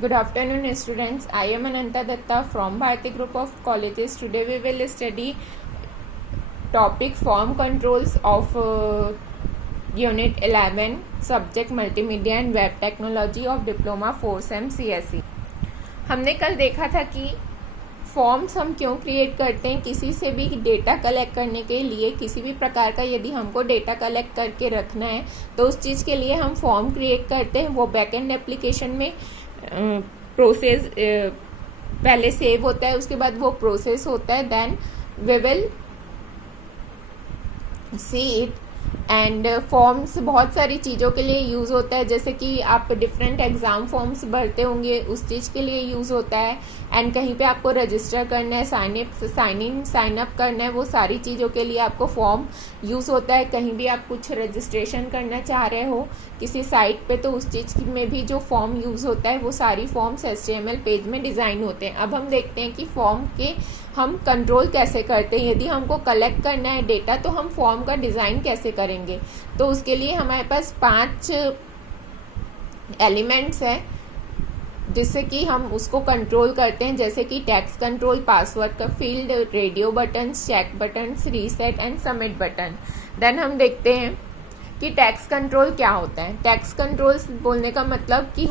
Good afternoon, students. I am Ananta Datta from Bharati Group of Colleges. Today we will study topic form controls of Unit 11, Subject Multimedia and Web Technology of Diploma 4 CSE. हमने कल देखा था कि forms हम क्यों create करते हैं। किसी से भी डेटा कलेक्ट करने के लिए, किसी भी प्रकार का यदि हमको डेटा कलेक्ट करके रखना है तो उस चीज़ के लिए हम फॉर्म क्रिएट करते हैं। वो बैकएंड एप्लीकेशन में प्रोसेस पहले सेव होता है, उसके बाद वो प्रोसेस होता है, then we will see it. And forms बहुत सारी चीज़ों के लिए यूज़ होता है, जैसे कि आप डिफरेंट एग्ज़ाम फॉर्म्स भरते होंगे, उस चीज़ के लिए यूज़ होता है। एंड कहीं पे आपको रजिस्टर करना है, साइन अप करना है, वो सारी चीज़ों के लिए आपको फॉर्म यूज़ होता है। कहीं भी आप कुछ रजिस्ट्रेशन करना चाह रहे हो किसी साइट पे, तो उस चीज़ में भी जो फॉर्म यूज़ होता है वो सारी फॉर्म्स HTML पेज में डिज़ाइन होते हैं। अब हम देखते हैं कि फॉर्म के हम कंट्रोल कैसे करते हैं। यदि हमको कलेक्ट करना है डेटा तो हम फॉर्म का डिज़ाइन कैसे करेंगे, तो उसके लिए हमारे पास 5 एलिमेंट्स हैं जिससे कि हम उसको कंट्रोल करते हैं, जैसे कि टेक्स्ट कंट्रोल, पासवर्ड का field, radio buttons, check buttons, reset and submit button. देन हम देखते हैं कि टेक्स्ट कंट्रोल क्या होता है। टेक्स्ट कंट्रोल बोलने का मतलब कि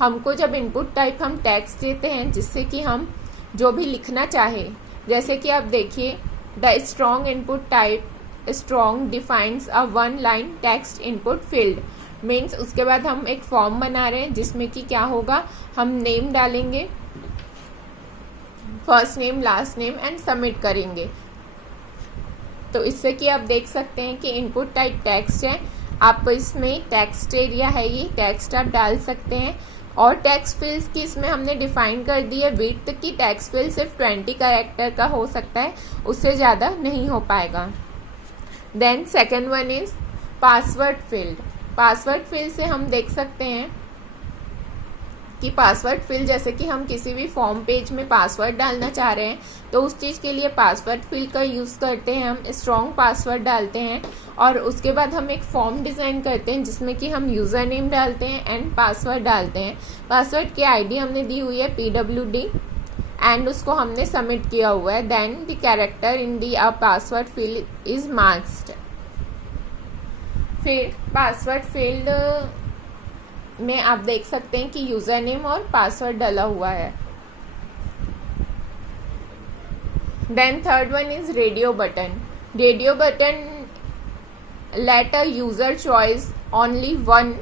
हमको जब इनपुट टाइप हम टेक्स्ट देते हैं जिससे कि हम जो भी लिखना चाहे, जैसे कि आप देखिए, the strong input type strong defines a 1 line text input field. Means उसके बाद हम एक फॉर्म बना रहे हैं जिसमें कि क्या होगा, हम नेम डालेंगे, first name, last name and submit करेंगे। तो इससे कि आप देख सकते हैं कि इनपुट टाइप टेक्स्ट है, आप इसमें टेक्स्ट एरिया है, ये टेक्स्ट आप डाल सकते हैं। और टेक्स्ट फील्ड्स की इसमें हमने डिफाइन कर दी है विड्थ की टेक्स्ट फील्ड सिर्फ 20 कैरेक्टर का हो सकता है, उससे ज़्यादा नहीं हो पाएगा। Then second one is password field. Password field से हम देख सकते हैं कि पासवर्ड फील्ड, जैसे कि हम किसी भी फॉर्म पेज में पासवर्ड डालना चाह रहे हैं तो उस चीज़ के लिए पासवर्ड फील्ड का यूज़ करते हैं। हम स्ट्रॉन्ग पासवर्ड डालते हैं और उसके बाद हम एक फॉर्म डिज़ाइन करते हैं जिसमें कि हम यूज़र नेम डालते हैं एंड पासवर्ड डालते हैं। पासवर्ड की आईडी हमने दी हुई है PWD एंड उसको हमने सबमिट किया हुआ है। Then the character in the password field is marked. फिर पासवर्ड फील्ड में आप देख सकते हैं कि यूज़र नेम और पासवर्ड डाला हुआ है। Then third one is radio button. Radio button let a user choice only one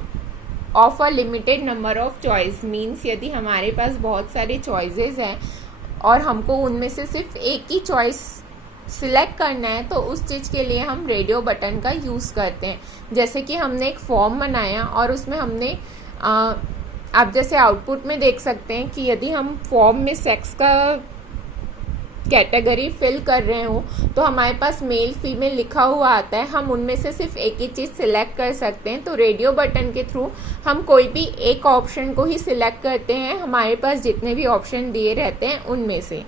of a limited number of choice. Means यदि हमारे पास बहुत सारे चॉइसेस हैं और हमको उनमें से सिर्फ एक ही चॉइस सिलेक्ट करना है तो उस चीज़ के लिए हम रेडियो बटन का यूज़ करते हैं। जैसे कि हमने एक फॉर्म बनाया और उसमें हमने आप जैसे आउटपुट में देख सकते हैं कि यदि हम फॉर्म में सेक्स का कैटेगरी फिल कर रहे हो तो हमारे पास मेल फीमेल लिखा हुआ आता है, हम उनमें से सिर्फ एक ही चीज़ सिलेक्ट कर सकते हैं। तो रेडियो बटन के थ्रू हम कोई भी एक ऑप्शन को ही सिलेक्ट करते हैं, हमारे पास जितने भी ऑप्शन दिए रहते हैं उनमें से।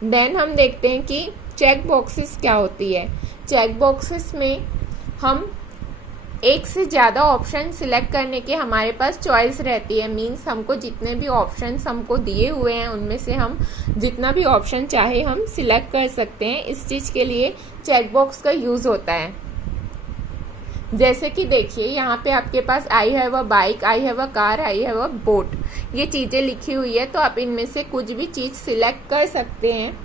देन हम देखते हैं कि चेक बॉक्सेस क्या होती है। चेक बॉक्सेस में हम एक से ज़्यादा ऑप्शन सिलेक्ट करने के हमारे पास चॉइस रहती है। मीन्स हमको जितने भी ऑप्शंस हमको दिए हुए हैं उनमें से हम जितना भी ऑप्शन चाहे हम सिलेक्ट कर सकते हैं। इस चीज़ के लिए चेक बॉक्स का यूज़ होता है। जैसे कि देखिए, यहाँ पे आपके पास I have a bike, I have a car, I have a boat, ये चीज़ें लिखी हुई है, तो आप इनमें से कुछ भी चीज़ सिलेक्ट कर सकते हैं।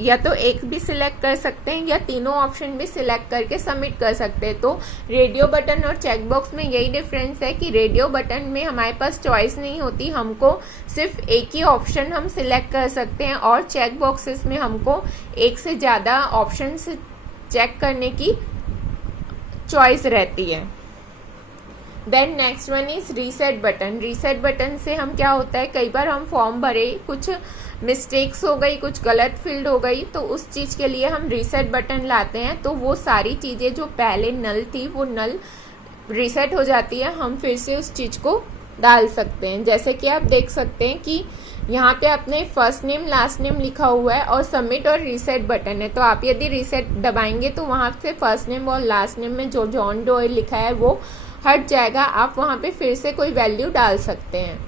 या तो एक भी सिलेक्ट कर सकते हैं या तीनों ऑप्शन भी सिलेक्ट करके सबमिट कर सकते हैं। तो रेडियो बटन और चेक बॉक्स में यही डिफरेंस है कि रेडियो बटन में हमारे पास चॉइस नहीं होती, हमको सिर्फ एक ही ऑप्शन हम सिलेक्ट कर सकते हैं, और चेक बॉक्सेस में हमको एक से ज़्यादा ऑप्शन चेक करने की चॉइस रहती है। Then next one is reset button. Reset button से हम क्या होता है, कई बार हम फॉर्म भरे, कुछ मिस्टेक्स हो गई, कुछ गलत फील्ड हो गई, तो उस चीज़ के लिए हम रीसेट बटन लाते हैं। तो वो सारी चीज़ें जो पहले नल थी वो नल रीसेट हो जाती है, हम फिर से उस चीज़ को डाल सकते हैं। जैसे कि आप देख सकते हैं कि यहाँ पे अपने फर्स्ट नेम लास्ट नेम लिखा हुआ है और सबमिट और रीसेट बटन है। तो आप यदि रीसेट दबाएंगे तो वहाँ से फर्स्ट नेम और लास्ट नेम में जो जॉन डो लिखा है वो हट जाएगा। आप वहाँ पे फिर से कोई वैल्यू डाल सकते हैं।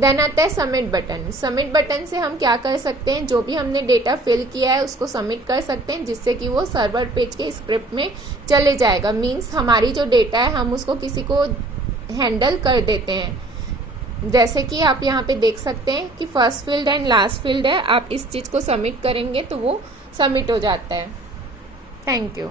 देन आता है सबमिट बटन। सबमिट बटन से हम क्या कर सकते हैं, जो भी हमने डेटा फिल किया है उसको सबमिट कर सकते हैं, जिससे कि वो सर्वर पेज के स्क्रिप्ट में चले जाएगा। मीन्स हमारी जो डेटा है हम उसको किसी को हैंडल कर देते हैं। जैसे कि आप यहाँ पे देख सकते हैं कि first field and last field है, आप इस चीज़ को सबमिट करेंगे तो वो सबमिट हो जाता है। Thank you.